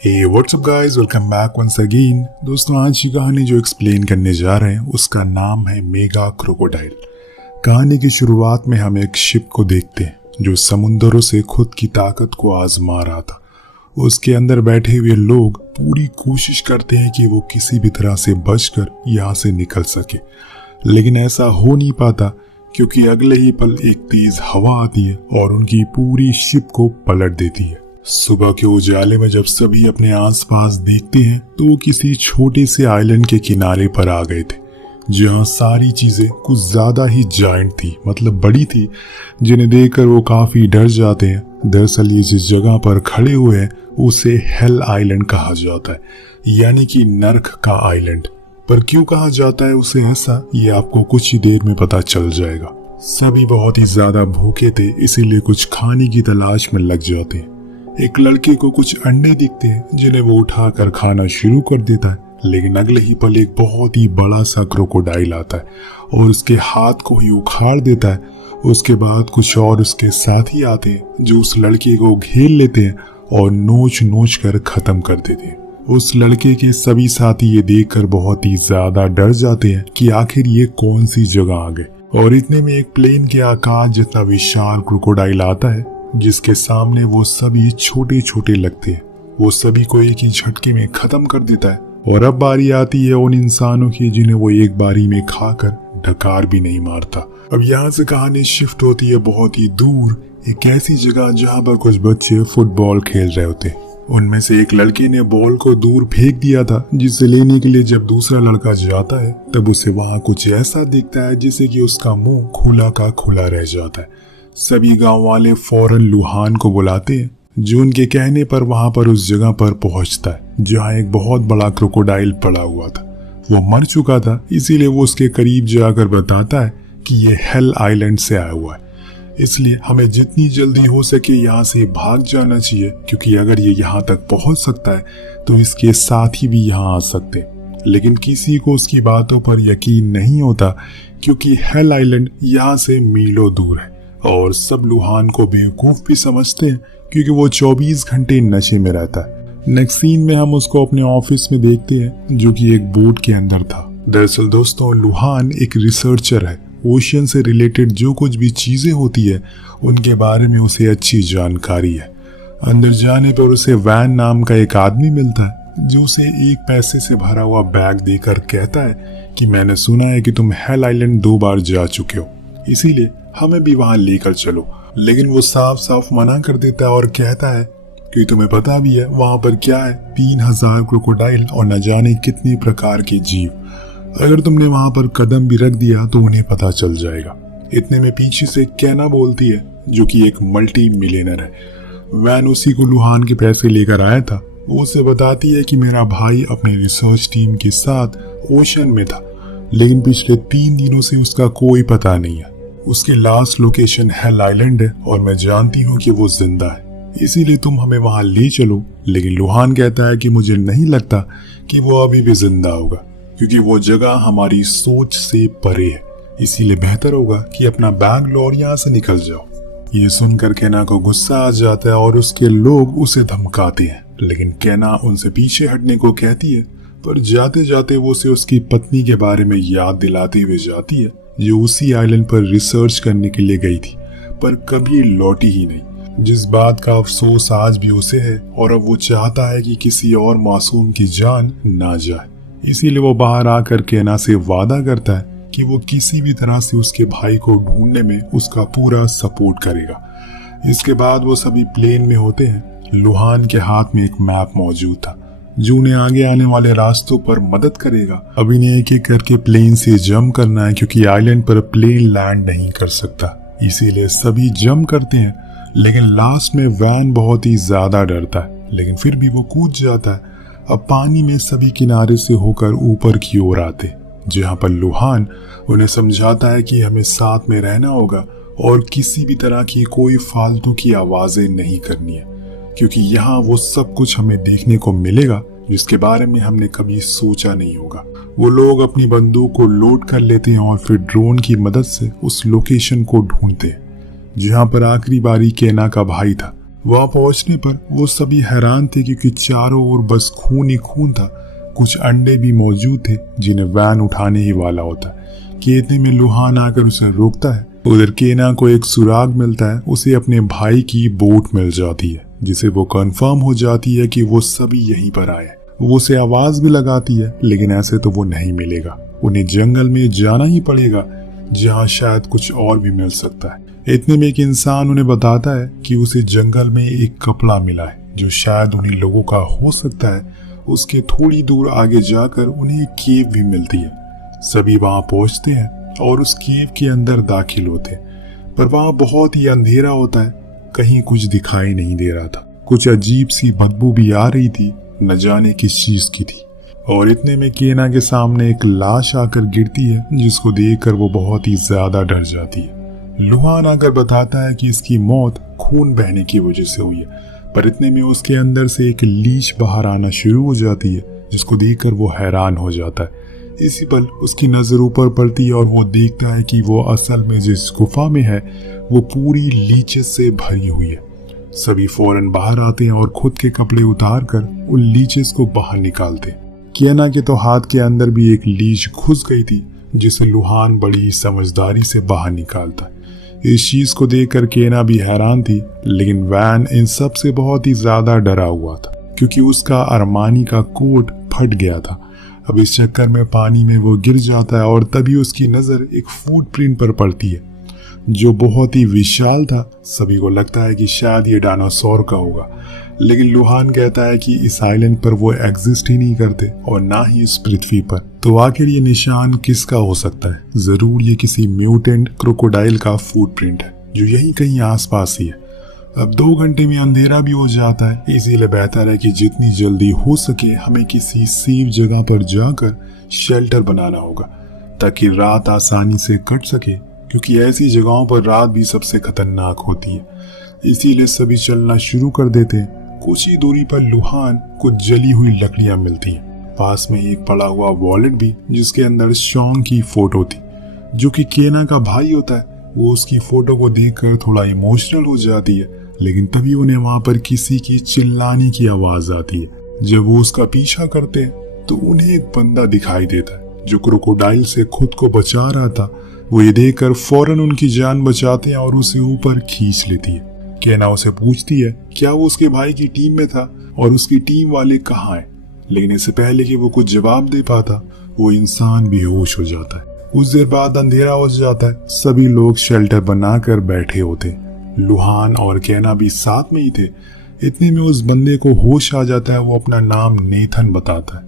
हे WhatsApp guys, welcome back once again. दोस्तों, आज की कहानी जो एक्सप्लेन करने जा रहे हैं उसका नाम है मेगा क्रोकोडाइल। कहानी की शुरुआत में हम एक शिप को देखते हैं जो समुंदरों से खुद की ताकत को आजमा रहा था। उसके अंदर बैठे हुए लोग पूरी कोशिश करते हैं कि वो किसी भी तरह से बचकर यहाँ से निकल सके, लेकिन ऐसा हो नहीं पाता क्योंकि अगले ही पल एक तेज हवा आती है और उनकी पूरी शिप को पलट देती है। सुबह के उजाले में जब सभी अपने आसपास देखते हैं तो वो किसी छोटे से आइलैंड के किनारे पर आ गए थे जहाँ सारी चीजें कुछ ज्यादा ही जायंट थी, मतलब बड़ी थी, जिन्हें देखकर वो काफी डर जाते हैं। दरअसल ये जिस जगह पर खड़े हुए हैं उसे हेल आइलैंड कहा जाता है, यानी कि नर्क का आइलैंड। पर क्यों कहा जाता है उसे ऐसा, ये आपको कुछ ही देर में पता चल जाएगा। सभी बहुत ही ज्यादा भूखे थे, इसीलिए कुछ खाने की तलाश में लग जाते हैं। एक लड़के को कुछ अंडे दिखते हैं जिन्हें वो उठाकर खाना शुरू कर देता है, लेकिन अगले ही पल एक बहुत ही बड़ा सा क्रोकोडाइल आता है और उसके हाथ को ही उखाड़ देता है। उसके बाद कुछ और उसके साथी आते हैं जो उस लड़के को घेर लेते हैं और नोच नोच कर खत्म कर देते हैं। उस लड़के के सभी साथी ये देखकर बहुत ही ज्यादा डर जाते हैं कि आखिर ये कौन सी जगह आ गए, और इतने में एक प्लेन के आकार जितना विशाल क्रोकोडाइल आता है जिसके सामने वो सभी छोटे छोटे लगते हैं। वो सभी को एक ही झटके में खत्म कर देता है और अब बारी आती है उन इंसानों की जिन्हें वो एक बारी में खाकर डकार भी नहीं मारता। अब यहाँ से कहानी शिफ्ट होती है बहुत ही दूर, एक ऐसी जगह जहाँ पर कुछ बच्चे फुटबॉल खेल रहे होते। उनमें से एक लड़के ने बॉल को दूर फेंक दिया था, जिसे लेने के लिए जब दूसरा लड़का जाता है तब उसे वहाँ कुछ ऐसा दिखता है जिससे कि उसका मुंह खुला का खुला रह जाता है। सभी गांव वाले फौरन लुहान को बुलाते हैं जो उनके कहने पर वहां पर उस जगह पर पहुंचता है जहां एक बहुत बड़ा क्रोकोडाइल पड़ा हुआ था। वो मर चुका था, इसीलिए वो उसके करीब जाकर बताता है कि ये हेल आइलैंड से आया हुआ है, इसलिए हमें जितनी जल्दी हो सके यहाँ से भाग जाना चाहिए, क्योंकि अगर ये यहाँ तक पहुंच सकता है तो इसके साथी भी यहाँ आ सकते हैं। लेकिन किसी को उसकी बातों पर यकीन नहीं होता क्योंकि हेल आइलैंड यहाँ से मीलों दूर है और सब लुहान को बेवकूफ भी समझते हैं क्योंकि वो 24 घंटे नशे में रहता है। नेक्स्ट सीन में हम उसको अपने ऑफिस में देखते हैं जो कि एक बोट के अंदर था। दरअसल दोस्तों, लुहान एक रिसर्चर है। ओशियन से रिलेटेड जो कुछ भी चीजें होती है उनके बारे में उसे अच्छी जानकारी है। अंदर जाने पर उसे वैन नाम का एक आदमी मिलता है जो उसे एक पैसे से भरा हुआ बैग देकर कहता है कि मैंने सुना है कि तुम हेल आइलैंड 2 बार जा चुके हो, इसीलिए हमें भी वहां लेकर चलो। लेकिन वो साफ साफ मना कर देता है और कहता है कि तुम्हें पता भी है वहां पर क्या है, 3000 क्रोकोडाइल और न जाने कितने प्रकार के जीव। अगर तुमने वहां पर कदम भी रख दिया तो उन्हें पता चल जाएगा। इतने में पीछे से कैना बोलती है जो कि एक मल्टी मिलियनर है। वैन उसी को लुहान के पैसे लेकर आया था। वो उसे बताती है कि मेरा भाई अपने रिसर्च टीम के साथ ओशन में था, लेकिन पिछले 3 दिनों से उसका कोई पता नहीं है। उसकी लास्ट लोकेशन हेल आइलैंड है और मैं जानती हूँ कि वो जिंदा है, इसीलिए तुम हमें वहां ले चलो। लेकिन लुहान कहता है कि मुझे नहीं लगता कि वो अभी भी जिंदा होगा, क्योंकि वो जगह हमारी सोच से परे है, इसीलिए बेहतर होगा कि अपना बैग लो और यहाँ से निकल जाओ। ये सुनकर कैना को गुस्सा आ जाता है और उसके लोग उसे धमकाते हैं, लेकिन कैना उनसे पीछे हटने को कहती है। पर जाते जाते वो उसे उसकी पत्नी के बारे में याद दिलाते हुए जाती है जो उसी आइलैंड पर रिसर्च करने के लिए गई थी पर कभी लौटी ही नहीं, जिस बात का अफसोस आज भी उसे है। और अब वो चाहता है कि किसी और मासूम की जान ना जाए, इसीलिए वो बाहर आकर कैना से वादा करता है कि वो किसी भी तरह से उसके भाई को ढूंढने में उसका पूरा सपोर्ट करेगा। इसके बाद वो सभी प्लेन में होते हैं। लुहान के हाथ में एक मैप मौजूद था जो उन्हें आगे आने वाले रास्तों पर मदद करेगा। अब इन्हें एक एक करके प्लेन से जंप करना है क्योंकि आइलैंड पर प्लेन लैंड नहीं कर सकता, इसीलिए सभी जंप करते हैं। लेकिन लास्ट में वैन बहुत ही ज्यादा डरता है, लेकिन फिर भी वो कूद जाता है। अब पानी में सभी किनारे से होकर ऊपर की ओर आते, जहाँ पर लुहान उन्हें समझाता है कि हमें साथ में रहना होगा और किसी भी तरह की कोई फालतू की आवाजें नहीं करनी है, क्योंकि यहाँ वो सब कुछ हमें देखने को मिलेगा जिसके बारे में हमने कभी सोचा नहीं होगा। वो लोग अपनी बंदूक को लोड कर लेते हैं और फिर ड्रोन की मदद से उस लोकेशन को ढूंढते हैं जहाँ पर आखिरी बारी कैना का भाई था। वहां पहुंचने पर वो सभी हैरान थे क्योंकि चारों ओर बस खून ही खून था। कुछ अंडे भी मौजूद थे जिन्हें वैन उठाने ही वाला होता है कि इतने में लुहान आकर उसे रोकता है। उधर केना को एक सुराग मिलता है, उसे अपने भाई की बोट मिल जाती है जिसे वो कंफर्म हो जाती है कि वो सभी यहीं पर आए। वो उसे आवाज भी लगाती है लेकिन ऐसे तो वो नहीं मिलेगा, उन्हें जंगल में जाना ही पड़ेगा जहाँ शायद कुछ और भी मिल सकता है। इतने में एक इंसान उन्हें बताता है कि उसे जंगल में एक कपड़ा मिला है जो शायद उन्हीं लोगों का हो सकता है। उसके थोड़ी दूर आगे जाकर उन्हें एक केव भी मिलती है। सभी वहां पहुंचते हैं और उस केव के अंदर दाखिल होते हैं, पर वहां बहुत ही अंधेरा होता है, कहीं कुछ दिखाई नहीं दे रहा था। कुछ अजीब सी बदबू भी आ रही थी, न जाने किस चीज की थी। और इतने में केना के सामने एक लाश आकर गिरती है जिसको देखकर वो बहुत ही ज्यादा डर जाती है। लुहान आकर बताता है कि इसकी मौत खून बहने की वजह से हुई है, पर इतने में उसके अंदर से एक लीच बाहर आना शुरू हो जाती है जिसको देखकर वो हैरान हो जाता है। इसी पल उसकी नजर ऊपर पड़ती है और वो देखता है कि वो असल में जिस गुफा में है वो पूरी लीचेस से भरी हुई है। सभी फौरन बाहर आते हैं और खुद के कपड़े उतार कर उन लीचेस को बाहर निकालते हैं। केना के तो हाथ के अंदर भी एक लीच घुस गई थी जिसे लुहान बड़ी समझदारी से बाहर निकालता है। इस चीज को देखकर केना भी हैरान थी, लेकिन वैन इन सब से बहुत ही ज्यादा डरा हुआ था क्योंकि उसका अरमानी का कोट फट गया था। अब इस चक्कर में पानी में वो गिर जाता है और तभी उसकी नजर एक फुटप्रिंट पर पड़ती है जो बहुत ही विशाल था। सभी को लगता है कि शायद ये डायनासोर का होगा, लेकिन लुहान कहता है कि इस आइलैंड पर वो एग्जिस्ट ही नहीं करते और ना ही इस पृथ्वी पर। तो आखिर ये निशान किसका हो सकता है? जरूर ये किसी म्यूटेंट क्रोकोडाइल का फुटप्रिंट है जो यहीं कहीं आसपास ही है। अब 2 घंटे में अंधेरा भी हो जाता है, इसीलिए बेहतर है कि जितनी जल्दी हो सके हमें किसी सेफ जगह पर जाकर शेल्टर बनाना होगा ताकि रात आसानी से कट सके, क्योंकि ऐसी जगहों पर रात भी सबसे खतरनाक होती है। इसीलिए सभी चलना शुरू कर देते हैं। कुछ ही दूरी पर लुहान कुछ जली हुई लकड़ियां मिलती हैं, पास में एक पड़ा हुआ वॉलेट भी जिसके अंदर शॉन्ग की फोटो थी जो कि केना का भाई होता है। वो उसकी फोटो को देखकर थोड़ा इमोशनल हो जाती है, लेकिन तभी उन्हें वहां पर किसी की चिल्लाने की आवाज आती है। जब वो उसका पीछा करते हैं तो उन्हें एक बंदा दिखाई देता है जो क्रोकोडाइल से खुद को बचा रहा था। वो ये देखकर फौरन उनकी जान बचाते हैं और उसे ऊपर खींच लेती है। केना उसे पूछती है क्या वो उसके भाई की टीम में था और उसकी टीम वाले कहाँ हैं, लेकिन इससे पहले कि वो कुछ जवाब दे पाता वो इंसान बेहोश हो जाता है। कुछ देर बाद अंधेरा हो जाता है, सभी लोग शेल्टर बनाकर बैठे होते। लुहान और केना भी साथ में ही थे। इतने में उस बंदे को होश आ जाता है। वो अपना नाम नेथन बताता है।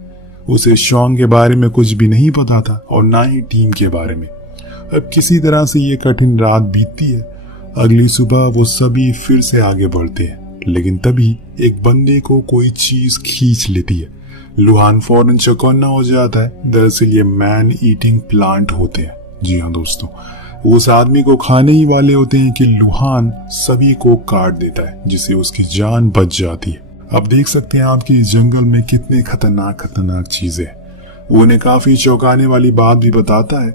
उसे शॉन्ग के बारे में कुछ भी नहीं पता था और ना ही टीम के बारे में। अब किसी तरह से ये कठिन रात बीतती है। अगली सुबह वो सभी फिर से आगे बढ़ते हैं, लेकिन तभी एक बंदे को कोई चीज खींच लेती है। लुहान फौरन चौकन्ना हो जाता है। दरअसल ये मैन ईटिंग प्लांट होते हैं। जी हाँ दोस्तों, वो उस आदमी को खाने ही वाले होते हैं कि लुहान सभी को काट देता है, जिससे उसकी जान बच जाती है। अब देख सकते हैं आपके इस जंगल में कितने खतरनाक चीजें हैं। वो उन्हें काफी चौंकाने वाली बात भी बताता है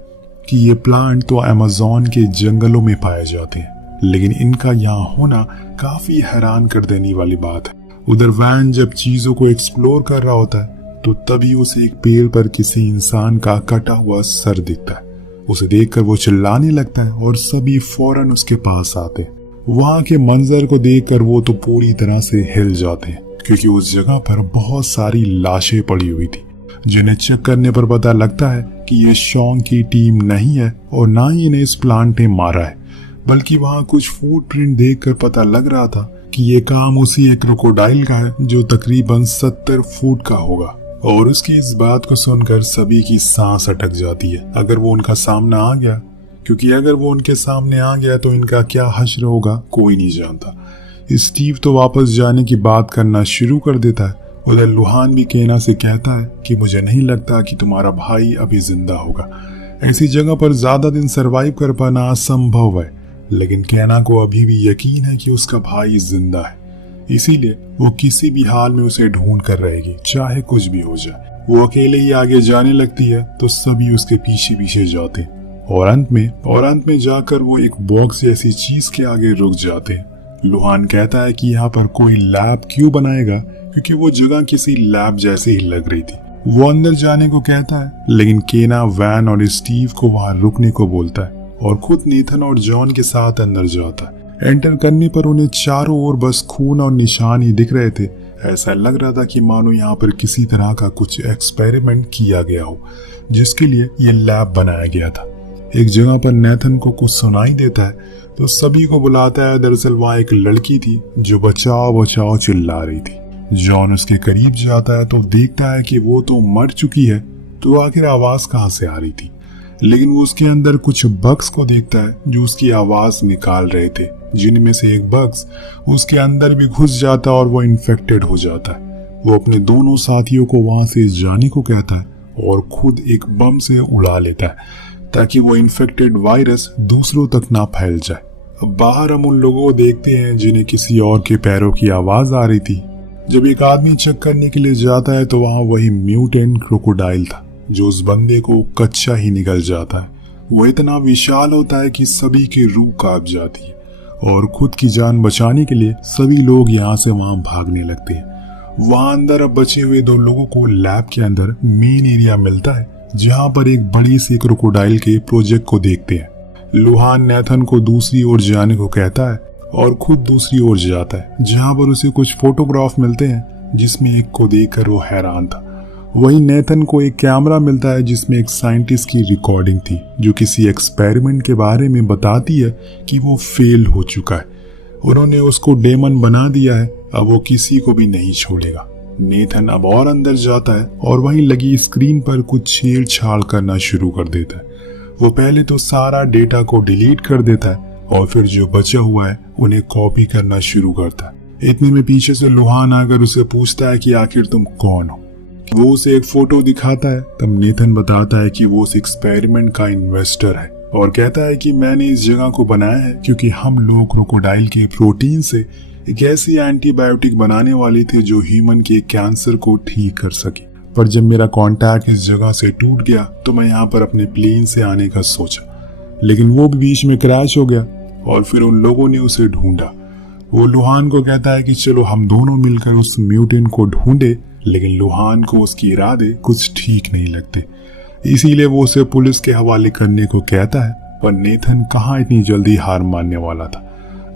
कि ये प्लांट तो अमेज़न के जंगलों में पाए जाते हैं, लेकिन इनका यहाँ होना काफी हैरान कर देने वाली बात है। उधर वैन जब चीजों को एक्सप्लोर कर रहा होता है तो तभी उसे एक पेड़ पर किसी इंसान का कटा हुआ सर दिखता है। उसे देखकर वो चिल्लाने लगता है और सभी फौरन उसके पास आते हैं। वहां के मंजर को देखकर वो तो पूरी तरह से हिल जाते हैं, क्योंकि उस जगह पर बहुत सारी लाशें पड़ी हुई थी, जिन्हें चेक करने पर पता लगता है कि ये शॉन्ग की टीम नहीं है और ना ही इन्हें इस प्लांट ने मारा है, बल्कि वहां कुछ फुटप्रिंट देखकर पता लग रहा था कि ये काम उसी एक क्रोकोडाइल का है जो तकरीबन 70 फुट का होगा। और उसकी इस बात को सुनकर सभी की सांस अटक जाती है। अगर वो उनका सामना आ गया, क्योंकि अगर वो उनके सामने आ गया तो इनका क्या हश्र होगा कोई नहीं जानता। स्टीव तो वापस जाने की बात करना शुरू कर देता है। उधर लुहान भी केना से कहता है कि मुझे नहीं लगता कि तुम्हारा भाई अभी जिंदा होगा। ऐसी जगह पर ज्यादा दिन सरवाइव कर पाना असंभव है, लेकिन केना को अभी भी यकीन है कि उसका भाई जिंदा है। इसीलिए वो किसी भी हाल में उसे ढूंढ कर रहेगी, चाहे कुछ भी हो जाए। वो अकेले ही आगे जाने लगती है तो सभी उसके पीछे पीछे जाते हैं और अंत में जाकर वो एक बॉक्स जैसी चीज के आगे रुक जाते हैं। लुहान कहता है कि यहाँ पर कोई लैब क्यों बनाएगा, क्योंकि वो जगह किसी लैब जैसे ही लग रही थी। वो अंदर जाने को कहता है, लेकिन केना वैन और स्टीव को वहां रुकने को बोलता है और खुद नेथन और जॉन के साथ अंदर जाता है। एंटर करने पर उन्हें चारों ओर बस खून और निशान ही दिख रहे थे। ऐसा लग रहा था कि मानो यहाँ पर किसी तरह का कुछ एक्सपेरिमेंट किया गया हो, जिसके लिए ये लैब बनाया गया था। एक जगह पर नेथन को कुछ सुनाई देता है तो सभी को बुलाता है। दरअसल वहाँ एक लड़की थी जो बचाओ बचाओ चिल्ला रही थी। जॉन उसके करीब जाता है तो देखता है कि वो तो मर चुकी है, तो आखिर आवाज कहाँ से आ रही थी। लेकिन वो उसके अंदर कुछ बग्स को देखता है जो उसकी आवाज निकाल रहे थे, जिनमें से एक बग्स उसके अंदर भी घुस जाता है और वो इन्फेक्टेड हो जाता है। वो अपने दोनों साथियों को वहां से जाने को कहता है और खुद एक बम से उड़ा लेता है ताकि वो इन्फेक्टेड वायरस दूसरों तक ना फैल जाए। अब बाहर हम उन लोगों को देखते हैं जिन्हें किसी और के पैरों की आवाज आ रही थी। जब एक आदमी चेक करने के लिए जाता है तो वहां वही म्यूटेंट क्रोकोडाइल था जो उस बंदे को कच्चा ही निगल जाता है। वो इतना विशाल होता है कि सभी की रूह कांप जाती है और खुद की जान बचाने के लिए सभी लोग यहाँ से वहां भागने लगते हैं। वहां अंदर अब बचे हुए 2 लोगों को लैब के अंदर मेन एरिया मिलता है जहां पर एक बड़ी सी क्रोकोडाइल के प्रोजेक्ट को देखते हैं। लुहान नेथन को दूसरी ओर जाने को कहता है और खुद दूसरी ओर जाता है जहां पर उसे कुछ फोटोग्राफ मिलते हैं जिसमें एक को देखकर वो हैरान था। वहीं नेथन को एक कैमरा मिलता है जिसमें एक साइंटिस्ट की रिकॉर्डिंग थी जो किसी एक्सपेरिमेंट के बारे में बताती है कि वो फेल हो चुका है। उन्होंने उसको डेमन बना दिया है, अब वो किसी को भी नहीं छोड़ेगा। नेथन अब और अंदर जाता है और वहीं लगी स्क्रीन पर कुछ छेड़छाड़ करना शुरू कर देता है। वो पहले तो सारा डेटा को डिलीट कर देता है और फिर जो बचा हुआ है उन्हें कॉपी करना शुरू करता है। इतने में पीछे से लुहान आकर उसे पूछता है कि आखिर तुम कौन हो। वो उसे एक फोटो दिखाता है। तब नेथन बताता है कि वो उस एक्सपेरिमेंट का इन्वेस्टर है और कहता है कि मैंने इस जगह को बनाया है क्योंकि हम लोग क्रोकोडाइल के प्रोटीन से एक ऐसी एंटीबायोटिक बनाने वाले थे जो ह्यूमन के कैंसर को ठीक कर सके। पर जब मेरा कांटेक्ट इस जगह से टूट गया तो मैं यहाँ पर अपने प्लेन से आने का सोचा, लेकिन वो भी बीच में क्रैश हो गया और फिर उन लोगों ने उसे ढूंढा। वो लुहान को कहता है कि चलो हम दोनों मिलकर उस म्यूटेंट को ढूंढे, लेकिन लुहान को उसके इरादे कुछ ठीक नहीं लगते, इसीलिए वो उसे पुलिस के हवाले करने को कहता है। पर नेथन कहाँ इतनी जल्दी हार मानने वाला था।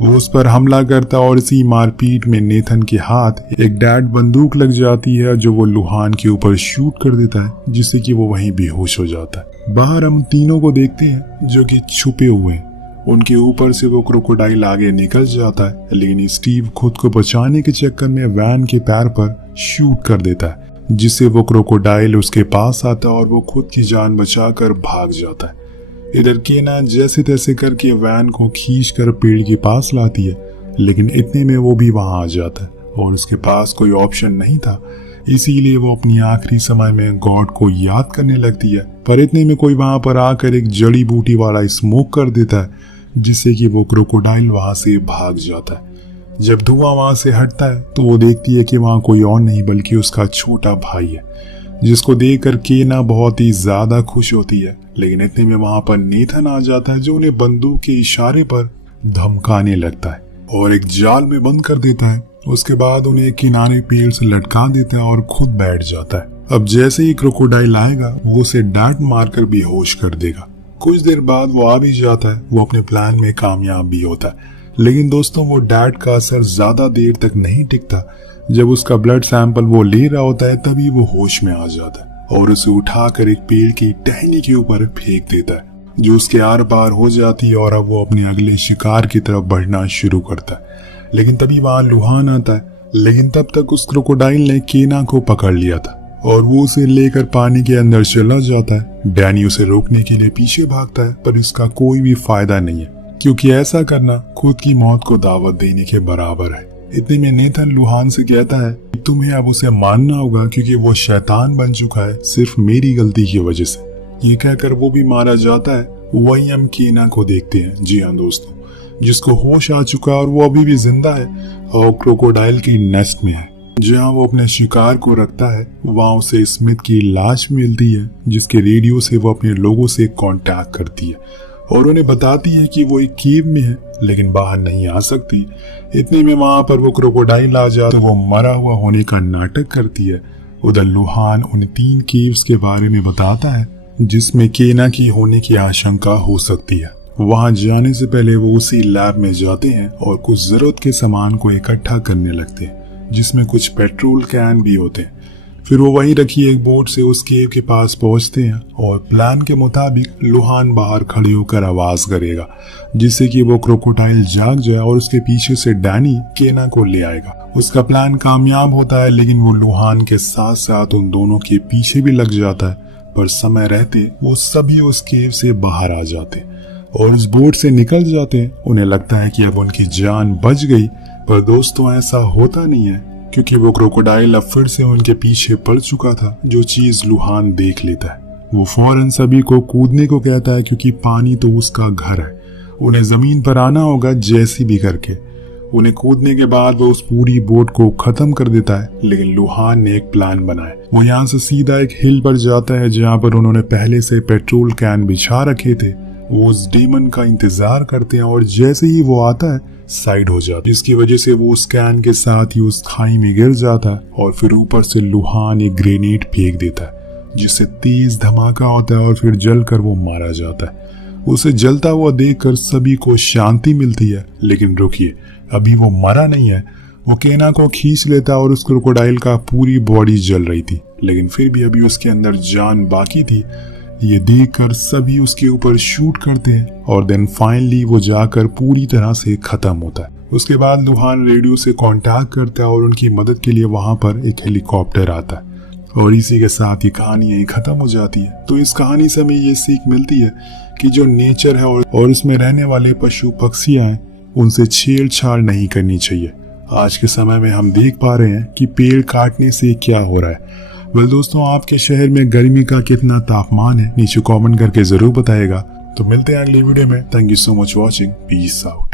वो उस पर हमला करता और इसी मारपीट में नेथन के हाथ एक डैड बंदूक लग जाती है जो वो लुहान के ऊपर शूट कर देता है, जिससे कि वो वहीं बेहोश हो जाता है। बाहर हम तीनों को देखते हैं जो कि छुपे हुए हैं। उनके ऊपर से वो क्रोकोडाइल आगे निकल जाता है, लेकिन स्टीव खुद को बचाने के चक्कर में वैन के पैर पर शूट कर देता है, जिससे वो क्रोकोडाइल उसके पास आता है और वो खुद की जान बचाकर भाग जाता है। इधर केना जैसे तैसे करके वैन को खींचकर पेड़ के पास लाती है, लेकिन इतने में वो भी वहां आ जाता है और उसके पास कोई ऑप्शन नहीं था, इसीलिए वो अपनी आखिरी समय में गॉड को याद करने लगती है। पर इतने में कोई वहां पर आकर एक जड़ी बूटी वाला स्मोक कर देता है, जिससे कि वो क्रोकोडाइल वहां से भाग जाता है। जब धुआं वहां से हटता है तो वो देखती है कि वहां कोई और नहीं बल्कि उसका छोटा भाई है, जिसको देखकर केना बहुत ही ज्यादा खुश होती है। लेकिन इतने में वहां पर नेथन आ जाता है जो उन्हें बंदूक के इशारे पर धमकाने लगता है और एक जाल में बंद कर देता है। उसके बाद उन्हें किनारे पेड़ से लटका देता है और खुद बैठ जाता है। अब जैसे ही क्रोकोडाइल आएगा वो उसे डांट मारकर बेहोश कर देगा। कुछ देर बाद वो आ भी जाता है, वो अपने प्लान में कामयाब भी होता है। लेकिन दोस्तों वो डैड का असर ज्यादा देर तक नहीं टिकता। जब उसका ब्लड सैंपल वो ले रहा होता है तभी वो होश में आ जाता है और उसे उठाकर एक पेड़ की टहनी के ऊपर फेंक देता है, जो उसके आर पार हो जाती है और अब वो अपने अगले शिकार की तरफ बढ़ना शुरू करता है। लेकिन तभी वहां लुहान आता है, लेकिन तब तक उस क्रोकोडाइल ने केना को पकड़ लिया था और वो उसे लेकर पानी के अंदर चला जाता है। डैनी उसे रोकने के लिए पीछे भागता है, पर इसका कोई भी फायदा नहीं है, क्योंकि ऐसा करना खुद की मौत को दावत देने के बराबर है। इतने में नेथन लुहान से कहता है कि तुम्हें अब उसे मानना होगा क्योंकि वो शैतान बन चुका है सिर्फ मेरी गलती की वजह से। ये कहकर वो भी मारा जाता है। वहीं हम केना को देखते हैं, जी हाँ दोस्तों, जिसको होश आ चुका है और वो अभी भी जिंदा है और क्रोकोडाइल के नेस्ट में है। जहाँ वो अपने शिकार को रखता है वहाँ उसे स्मिथ की लाश मिलती है, जिसके रेडियो से वो अपने लोगों से कांटेक्ट करती है और उन्हें बताती है कि वो एक केव में है लेकिन बाहर नहीं आ सकती। इतने में वहां पर वो क्रोकोडाइल आ जाता है। तो वो मरा हुआ होने का नाटक करती है। उधर लुहान उन 3 केव्स के बारे में बताता है जिसमें केना की होने की आशंका हो सकती है। वहां जाने से पहले वो उसी लैब में जाते हैं और कुछ जरूरत के सामान को इकट्ठा करने लगते हैं, जिसमें कुछ पेट्रोल कैन भी होते हैं। फिर वो वहीं रखी एक बोट से उस केव के पास पहुंचते हैं और प्लान के मुताबिक लुहान बाहर खड़े होकर आवाज करेगा, जिससे कि वो क्रोकोडाइल जाग जाए और उसके पीछे से डैनी केना को ले आएगा। उसका प्लान कामयाब होता है, लेकिन वो लुहान के साथ साथ उन दोनों के पीछे भी लग जाता है। पर समय रहते वो सभी उस केव से बाहर आ जाते और उस बोट से निकल जाते हैं। उन्हें लगता है कि अब उनकी जान बच गई, पर दोस्तों ऐसा होता नहीं है, क्योंकि वो क्रोकोडाइल अब फिर से उनके पीछे पड़ चुका था, जो चीज लुहान देख लेता है। वो फौरन सभी को कूदने को कहता है, क्योंकि पानी तो उसका घर है। उन्हें जमीन पर आना होगा जैसी भी करके। उन्हें कूदने के बाद वो उस पूरी बोट को खत्म कर देता है, लेकिन लुहान ने एक प्लान बनाया। वो यहाँ से सीधा एक हिल पर जाता है, जहाँ पर उन्होंने पहले से पेट्रोल कैन बिछा रखे थे। वो उस डेमन का इंतजार करते हैं और जैसे ही वो आता है साइड हो जाता है, जिसकी वजह से वो उस कैन के साथ ही उस खाई में गिर जाता है। और फिर ऊपर से लुहान एक ग्रेनेड फेंक देता है, जिससे तेज धमाका होता है और फिर जलकर वो मारा जाता है। उसे जलता हुआ देखकर सभी को शांति मिलती है, लेकिन रुकिए, अभी वो मरा नहीं है। वो केना को खींच लेता और उस क्रोकोडाइल का पूरी बॉडी जल रही थी, लेकिन फिर भी अभी उसके अंदर जान बाकी थी। ये देखकर सभी उसके ऊपर शूट करते हैं और देन फाइनली वो जाकर पूरी तरह से खत्म होता है। उसके बाद लुहान रेडियो से कांटेक्ट करता है और उनकी मदद के लिए वहां पर एक हेलीकॉप्टर आता है। और इसी के साथ ये कहानी यहीं खत्म हो जाती है। तो इस कहानी से हमें ये सीख मिलती है कि जो नेचर है और उसमें रहने वाले पशु पक्षियां हैं, उनसे छेड़छाड़ नहीं करनी चाहिए। आज के समय में हम देख पा रहे हैं कि पेड़ काटने से क्या हो रहा है। दोस्तों, आपके शहर में गर्मी का कितना तापमान है, नीचे कमेंट करके जरूर बताइएगा। तो मिलते हैं अगली वीडियो में। Thank you so much watching. Peace out.